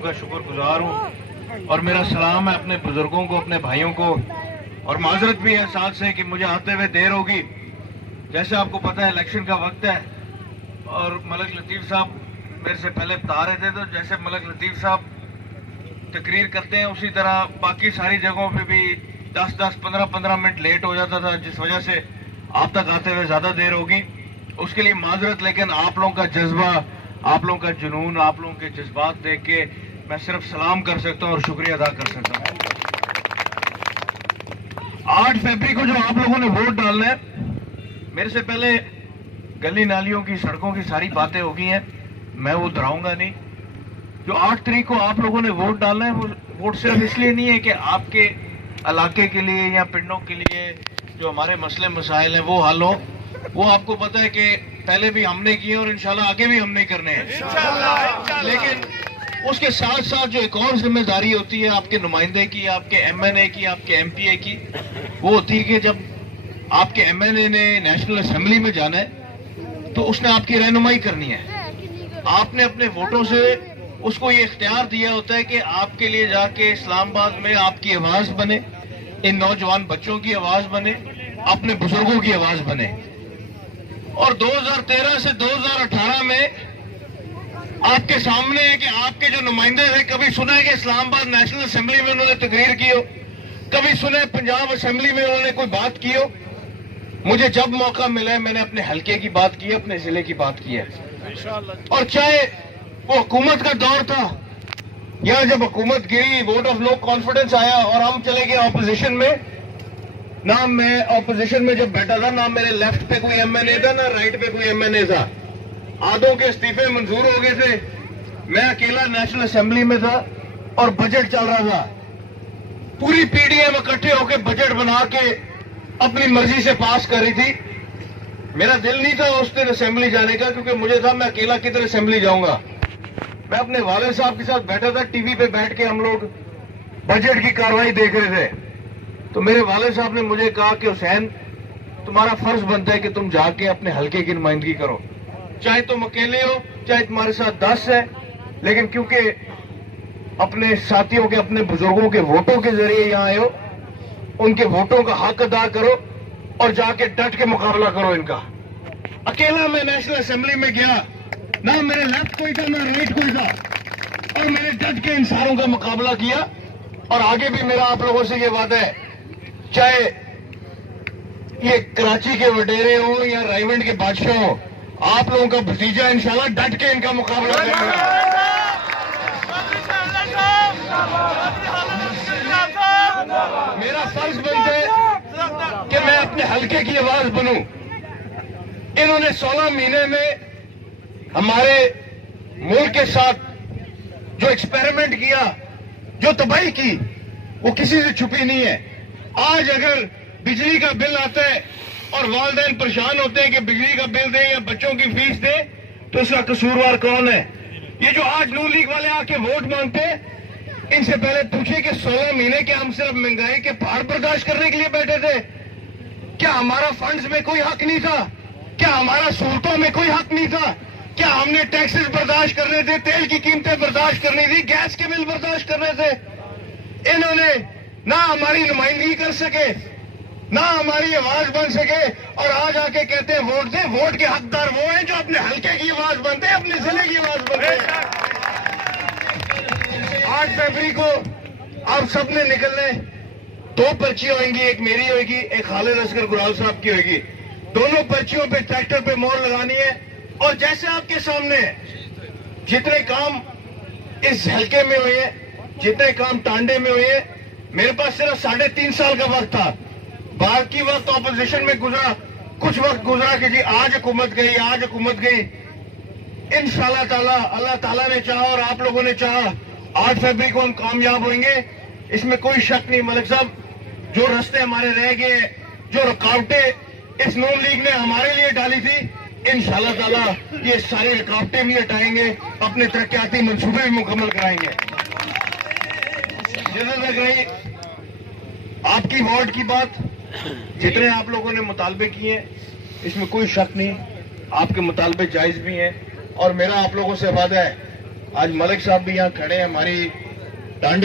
का शुक्रगुजार हूँ और मेरा सलाम है अपने बुजुर्गों को, अपने भाइयों को। और माजरत भी है साथ से कि मुझे आते हुए देर होगी। जैसे आपको पता है इलेक्शन का वक्त है और मलिक लतीफ़ साहब मेरे से पहले बता रहे थे, तो जैसे मलिक लतीफ़ साहब तकरीर करते हैं उसी तरह बाकी सारी जगहों पे भी 10-10, 15-15 मिनट लेट हो जाता था, जिस वजह से आप तक आते हुए ज्यादा देर होगी। उसके लिए माजरत, लेकिन आप लोगों का जज्बा, आप लोगों का जुनून, आप लोगों के जज्बात देख के मैं सिर्फ सलाम कर सकता हूँ और शुक्रिया अदा कर सकता हूँ। 8 फरवरी को जो आप लोगों ने वोट डालना है, मेरे से पहले गली नालियों की, सड़कों की सारी बातें हो गई हैं, मैं वो दोहराऊंगा नहीं। जो 8 तारीख को आप लोगों ने वोट डालना है, वो वोट सिर्फ इसलिए नहीं है कि आपके इलाके के लिए या पिंडों के लिए जो हमारे मसले मसाइल हैं वो हल हो। वो आपको पता है कि पहले भी हमने किए और इंशाल्लाह आगे भी हमने करने हैं इंशाल्लाह। लेकिन उसके साथ साथ जो एक और जिम्मेदारी होती है आपके नुमाइंदे की, आपके एमएनए की, आपके एमपीए की, वो होती है कि जब आपके एमएनए ने नेशनल असेंबली में जाना है तो उसने आपकी रहनुमाई करनी है। आपने अपने वोटों से उसको ये इख्तियार दिया होता है कि आपके लिए जाके इस्लामाबाद में आपकी आवाज बने, इन नौजवान बच्चों की आवाज बने, अपने बुजुर्गों की आवाज बने। और 2013 से 2018 में आपके सामने है कि आपके जो नुमाइंदे थे, कभी सुना है कि इस्लामाबाद नेशनल असेंबली में उन्होंने तकरीर की हो, कभी सुना है पंजाब असेंबली में उन्होंने कोई बात की हो। मुझे जब मौका मिला है मैंने अपने हल्के की बात की है, अपने जिले की बात की है। और चाहे वो हुकूमत का दौर था या जब हुकूमत गिरी, वोट ऑफ नो कॉन्फिडेंस आया और हम चले गए ऑपोजिशन में, ना मैं ऑपोजिशन में जब बैठा था, ना मेरे लेफ्ट पे कोई एमएनए था, ना राइट पे कोई एमएनए था। आधों के इस्तीफे मंजूर हो गए थे, मैं अकेला नेशनल असेंबली में था और बजट चल रहा था। पूरी पीडीएम इकट्ठे होकर बजट बना के अपनी मर्जी से पास कर रही थी। मेरा दिल नहीं था उस दिन असेंबली जाने का, क्योंकि मुझे था मैं अकेला किधर असेंबली जाऊंगा। मैं अपने वाले साहब के साथ बैठा था, टीवी पे बैठ के हम लोग बजट की कार्रवाई देख रहे थे। तो मेरे वाले साहब ने मुझे कहा कि हुसैन, तुम्हारा फर्ज बनता है कि तुम जाके अपने हल्के की नुमाइंदगी करो, चाहे तुम अकेले हो चाहे तुम्हारे साथ 10 है, लेकिन क्योंकि अपने साथियों के, अपने बुजुर्गों के वोटों के जरिए यहाँ आए हो, उनके वोटों का हक अदा करो और जाके डट के मुकाबला करो इनका। अकेला मैं नेशनल असेंबली में गया, ना मेरे लेफ्ट कोई था ना राइट कोई था, और मैंने डट के इन सारों का मुकाबला किया। और आगे भी मेरा आप लोगों से ये वादा है, चाहे ये कराची के वडेरे हो या रायवंड के बादशाह हो, आप लोगों का भतीजा इंशाल्लाह डट के इनका मुकाबला करेगा। मेरा फर्ज बनता है कि मैं अपने हल्के की आवाज बनूं। इन्होंने 16 महीने में हमारे मुल्क के साथ जो एक्सपेरिमेंट किया, जो तबाही की, वो किसी से छुपी नहीं है। आज अगर बिजली का बिल आता है और वालिदैन परेशान होते हैं कि बिजली का बिल दें या बच्चों की फीस दें, तो इसका कसूरवार कौन है? ये जो आज नून लीग वाले आके वोट मांगते हैं, इनसे पहले पूछे कि 16 महीने के हम सिर्फ महंगाई के पहाड़ बर्दाश्त करने के लिए बैठे थे? क्या हमारा फंड्स में कोई हक नहीं था? क्या हमारा सहूलतों में कोई हक नहीं था? क्या हमने टैक्सेस बर्दाश्त करने थे, तेल की कीमतें बर्दाश्त करनी थी, गैस के बिल बर्दाश्त करने थे? इन्होंने ना हमारी नुमाइंदगी कर सके, ना हमारी आवाज बन सके, और आज आके कहते हैं वोट दे। वोट के हकदार वो हैं जो अपने हल्के की आवाज बनते हैं, अपने जिले की आवाज बनते हैं। 8 फरवरी को आप सबने निकलने, 2 पर्चियां होंगी, एक मेरी होगी, एक खालिद असगर गुराल साहब की होगी। दोनों पर्चियों पे ट्रैक्टर पे मोहर लगानी है। और जैसे आपके सामने जितने काम इस हल्के में हुए, जितने काम टांडे में हुए, मेरे पास सिर्फ 3.5 साल का वक्त था। बाकी वक्त ऑपोजिशन में गुजरा, कुछ वक्त गुजरा कि जी आज हुकूमत गई, आज हुकूमत गई। इंशाल्लाह ताला, अल्लाह ताला ने चाहा और आप लोगों ने चाहा, 8 फरवरी को हम कामयाब होंगे, इसमें कोई शक नहीं। मलिक साहब, जो रास्ते हमारे रह गए, जो रुकावटें इस नून लीग ने हमारे लिए डाली थी, इंशाल्लाह ताला ये सारी रुकावटें भी हटाएंगे, अपने तरक्याती मंसूबे भी मुकम्मल कराएंगे। जिधर तक रही आपकी वार्ड की बात, जितने आप लोगों ने मुतालबे किए इसमें कोई शक नहीं, आपके मुतालबे जायज भी हैं। और मेरा आप लोगों से वादा है, आज मलिक साहब भी यहाँ खड़े हैं, हमारी